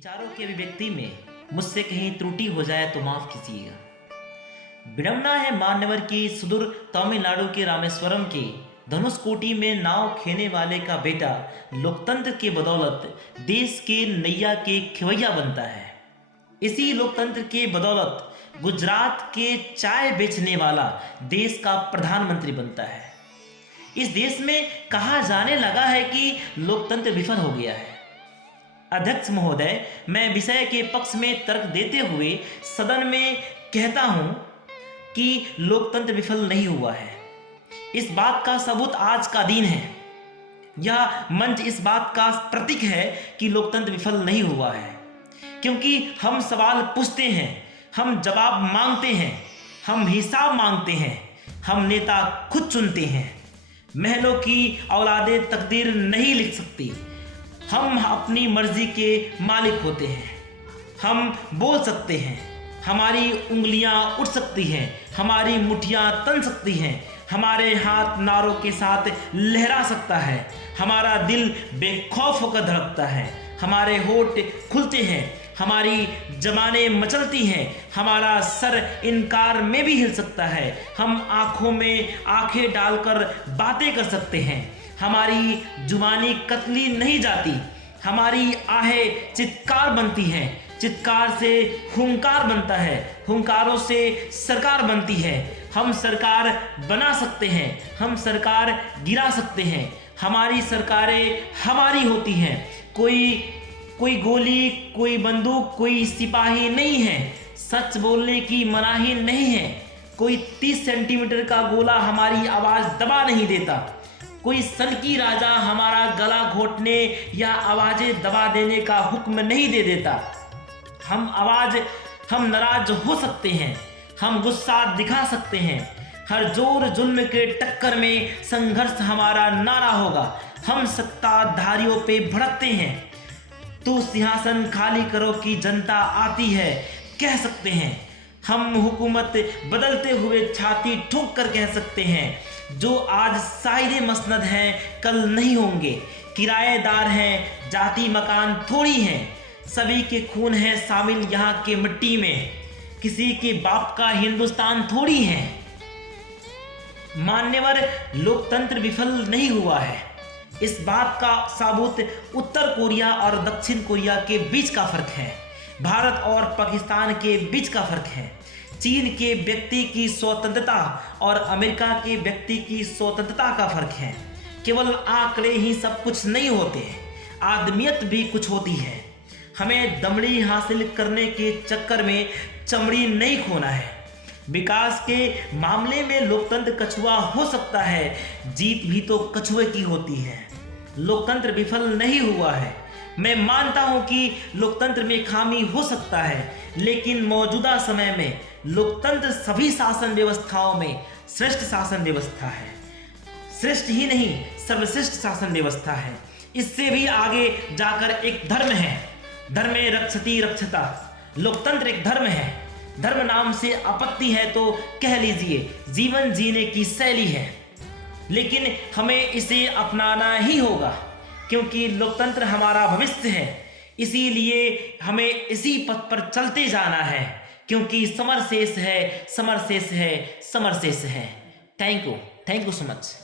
विचारों की अभिव्यक्ति में मुझसे कहीं त्रुटि हो जाए तो माफ कीजिएगा। विडंबना है मान्यवर की सुदूर तमिलनाडु के रामेश्वरम के धनुषकोटी में नाव खेने वाले का बेटा लोकतंत्र के बदौलत देश के नैया के खिवैया बनता है। इसी लोकतंत्र के बदौलत गुजरात के चाय बेचने वाला देश का प्रधानमंत्री बनता है। इस देश में कहा जाने लगा है कि लोकतंत्र विफल हो गया है। अध्यक्ष महोदय, मैं विषय के पक्ष में तर्क देते हुए सदन में कहता हूं कि लोकतंत्र विफल नहीं हुआ है। इस बात का सबूत आज का दिन है। यह मंच इस बात का प्रतीक है कि लोकतंत्र विफल नहीं हुआ है, क्योंकि हम सवाल पूछते हैं, हम जवाब मांगते हैं, हम हिसाब मांगते हैं, हम नेता खुद चुनते हैं। महलों की औलादें तकदीर नहीं लिख सकती। हम अपनी मर्जी के मालिक होते हैं। हम बोल सकते हैं, हमारी उंगलियां उठ सकती हैं, हमारी मुट्ठियां तन सकती हैं, हमारे हाथ नारों के साथ लहरा सकता है, हमारा दिल बेखौफ होकर धड़कता है, हमारे होठ खुलते हैं, हमारी जबानें मचलती हैं, हमारा सर इनकार में भी हिल सकता है, हम आंखों में आंखें डालकर बातें कर सकते हैं, हमारी जुबानी कतली नहीं जाती, हमारी आहें चित्कार बनती हैं, चित्कार से हुंकार बनता है, हुंकारों से सरकार बनती है। हम सरकार बना सकते हैं, हम सरकार गिरा सकते हैं, हमारी सरकारें हमारी होती हैं। कोई गोली, कोई बंदूक, कोई सिपाही नहीं है। सच बोलने की मनाही नहीं है। कोई 30 सेंटीमीटर का गोला हमारी आवाज़ दबा नहीं देता। कोई सनकी राजा हमारा गला घोटने या आवाज़ें दबा देने का हुक्म नहीं दे देता। हम नाराज हो सकते हैं, हम गुस्सा दिखा सकते हैं। हर जोर जुल्म के टक्कर में संघर्ष हमारा नारा होगा। हम सत्ताधारियों पे भड़कते हैं। तू सिंहासन खाली करो कि जनता आती है, कह सकते हैं। हम हुकूमत बदलते हुए छाती ठोक कर कह सकते हैं। जो आज साहिरे मसनद हैं कल नहीं होंगे। किराएदार हैं, जाति मकान थोड़ी हैं। सभी के खून है शामिल यहाँ के मिट्टी में। किसी के बाप का हिंदुस्तान थोड़ी है। मान्यवर, लोकतंत्र विफल नहीं हुआ है। इस बात का सबूत उत्तर कोरिया और दक्षिण कोरिया के बीच का फर्क है। भारत और पाकिस्तान के बीच का फर्क है। चीन के व्यक्ति की स्वतंत्रता और अमेरिका के व्यक्ति की स्वतंत्रता का फर्क है। केवल आंकड़े ही सब कुछ नहीं होते, आदमियत भी कुछ होती है। हमें दमड़ी हासिल करने के चक्कर में चमड़ी नहीं खोना है। विकास के मामले में लोकतंत्र कछुआ हो सकता है, जीत भी तो कछुए की होती है। लोकतंत्र विफल नहीं हुआ है। मैं मानता हूं कि लोकतंत्र में खामी हो सकता है, लेकिन मौजूदा समय में लोकतंत्र सभी शासन व्यवस्थाओं में श्रेष्ठ शासन व्यवस्था है। श्रेष्ठ ही नहीं, सर्वश्रेष्ठ शासन व्यवस्था है। इससे भी आगे जाकर एक धर्म है, धर्मे रक्षति रक्षता। लोकतंत्र एक धर्म है। धर्म नाम से आपत्ति है तो कह लीजिए, जीवन जीने की शैली है, लेकिन हमें इसे अपनाना ही होगा, क्योंकि लोकतंत्र हमारा भविष्य है। इसीलिए हमें इसी पथ पर चलते जाना है, क्योंकि समर शेष है, समर शेष है, समर शेष है। Thank you so much.